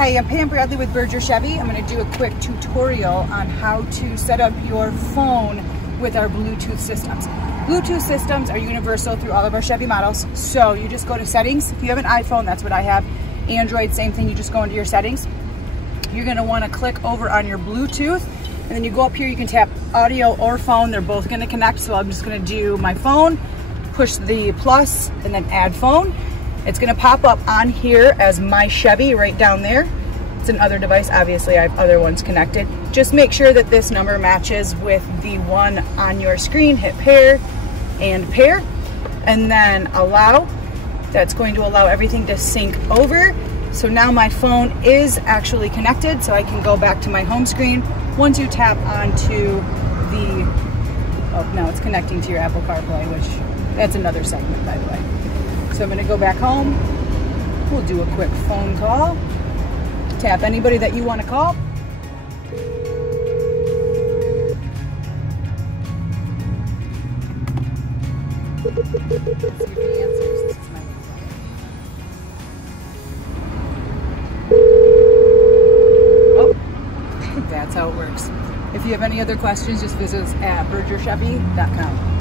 Hi, I'm Pam Bradley with Berger Chevy. I'm going to do a quick tutorial on how to set up your phone with our Bluetooth systems. Bluetooth systems are universal through all of our Chevy models. So you just go to settings. If you have an iPhone, that's what I have. Android, same thing. You just go into your settings. You're going to want to click over on your Bluetooth, and then you go up here. You can tap audio or phone. They're both going to connect. So I'm just going to do my phone, push the plus, and then add phone. It's going to pop up on here as my Chevy right down there. It's another device. Obviously, I have other ones connected. Just make sure that this number matches with the one on your screen. Hit pair and pair, and then allow. That's going to allow everything to sync over. So now my phone is actually connected, so I can go back to my home screen. Once you tap onto the, oh, now it's connecting to your Apple CarPlay, which that's another segment, by the way. So I'm going to go back home. We'll do a quick phone call. Tap anybody that you want to call. Let's see if he answers. This is my little brother. Oh, that's how it works. If you have any other questions, just visit us at bergerchevy.com.